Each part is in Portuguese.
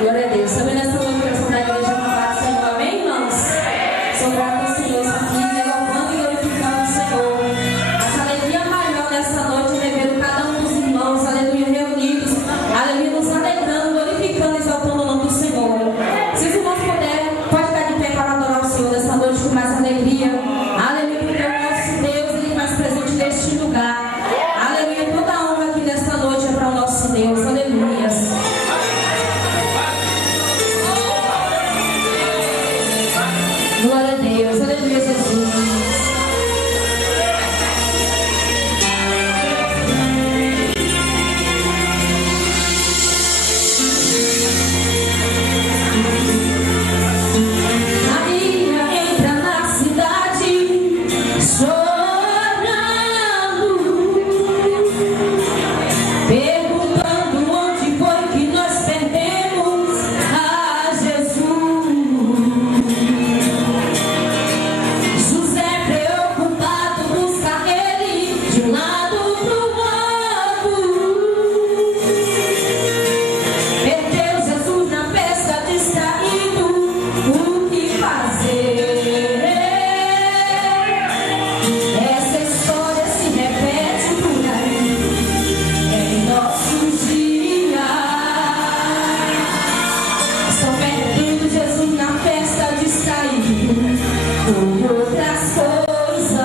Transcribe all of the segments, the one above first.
Glória a Deus. Também nessa noite, o coração da igreja louvado o Senhor. Amém, irmãos? Sou grato ao Senhor, estou aqui, louvando e glorificando o Senhor. Essa alegria maior nessa noite é ver cada um dos irmãos, aleluia, reunidos, aleluia, nos alegrando, glorificando e exaltando o nome do Senhor. Se os irmãos puderem, pode ficar de pé para adorar o Senhor nessa noite com mais alegria. Aleluia, porque o nosso Deus, Ele faz presente neste lugar. Aleluia, toda a honra aqui nesta noite é para o nosso Deus. Aleluia. Glória a Deus, aleluia, Jesus. Maria entra na cidade chorando, perguntando onde foi que nós perdemos a Jesus. José preocupado busca ele de um lado pro outro. Perdeu Jesus na festa, distraído, o que fazer? Essa história se repete por aí em nossos dias. Estão perdendo Jesus na festa, distraído por outras coisas.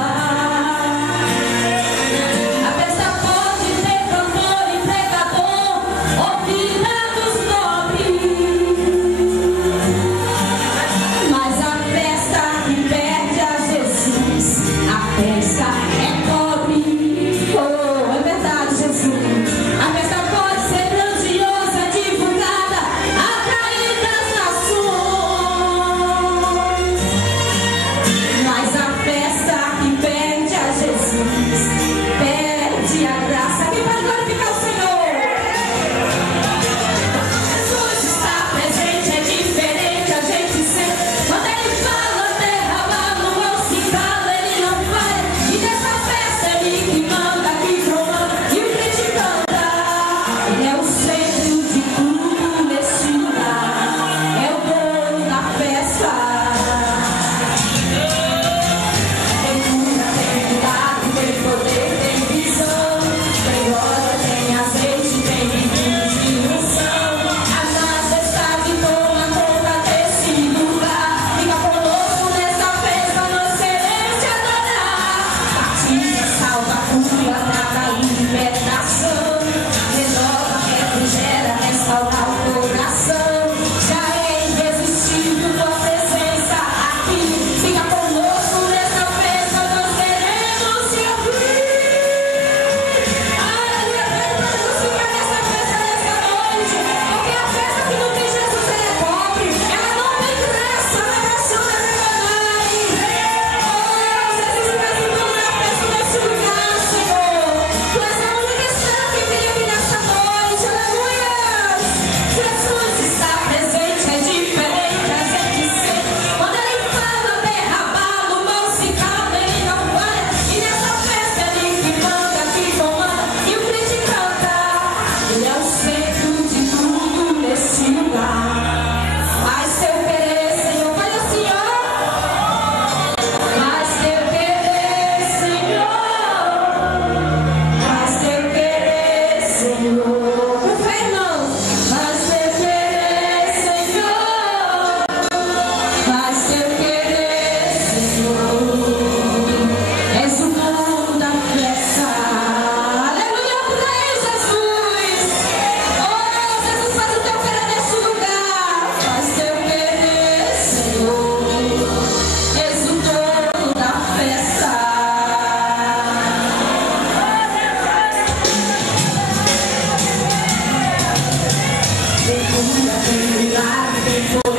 A festa pode ter cantor e pregador, ouvida dos nobres, mas a festa que perde a Jesus, a festa é pobre. Oh, é verdade, Jesus. A festa pode ser grandiosa, divulgada, atrair das nações, mas a festa que perde a Jesus, perde a graça. Quem pode glorificar o Senhor? Jesus está presente, é diferente a gente sente. Quando Ele fala, derrama no ou se cala, Ele não falha. E nessa festa Ele que manda, que comanda, e o que te canta. Ele é o centro de tudo nesse lugar, é o dono da festa. Tem cura, tem milagre, tem poder, tem visão, tem glória, tem azeite, tem vinho de unção. A majestade toma conta desse lugar. Fica conosco nessa festa, nós queremos te adorar. Batiza, salva, cura, trata libertação, renova, refrigera, restaura o coração. Já é irresistível tua presença aqui. Fica conosco nessa festa, nós queremos te ouvir. Aleluia, vamos ficar nessa festa nessa noite, porque a festa que não tem Jesus ela é pobre, ela não tem graça, ela apaixona Satanás. Oh, Jesus está vindo na festa nesse lugar, Senhor. Tu és a única estrela que brilha aqui nessa noite, aleluia. Jesus está presente, é diferente, a gente sente. Quando Ele fala, derramado, mão se calma, Ele não falha. E nessa festa Ele que manda, que comanda, e o que te canta. Ele é o centro de tudo nesse lugar. Faz teu querer, Senhor, faz assim, ó. Faz teu querer, Senhor. Faz teu querer, Senhor. Com fé, irmãos. Faz teu querer, Senhor. Faz teu querer, Senhor. És o dono da festa. Aleluia, por aí, Jesus. Oh, Jesus, faz o teu querer nesse lugar. Faz teu querer, Senhor. És o dono da festa. Tem cura, tem milagre, tem poder.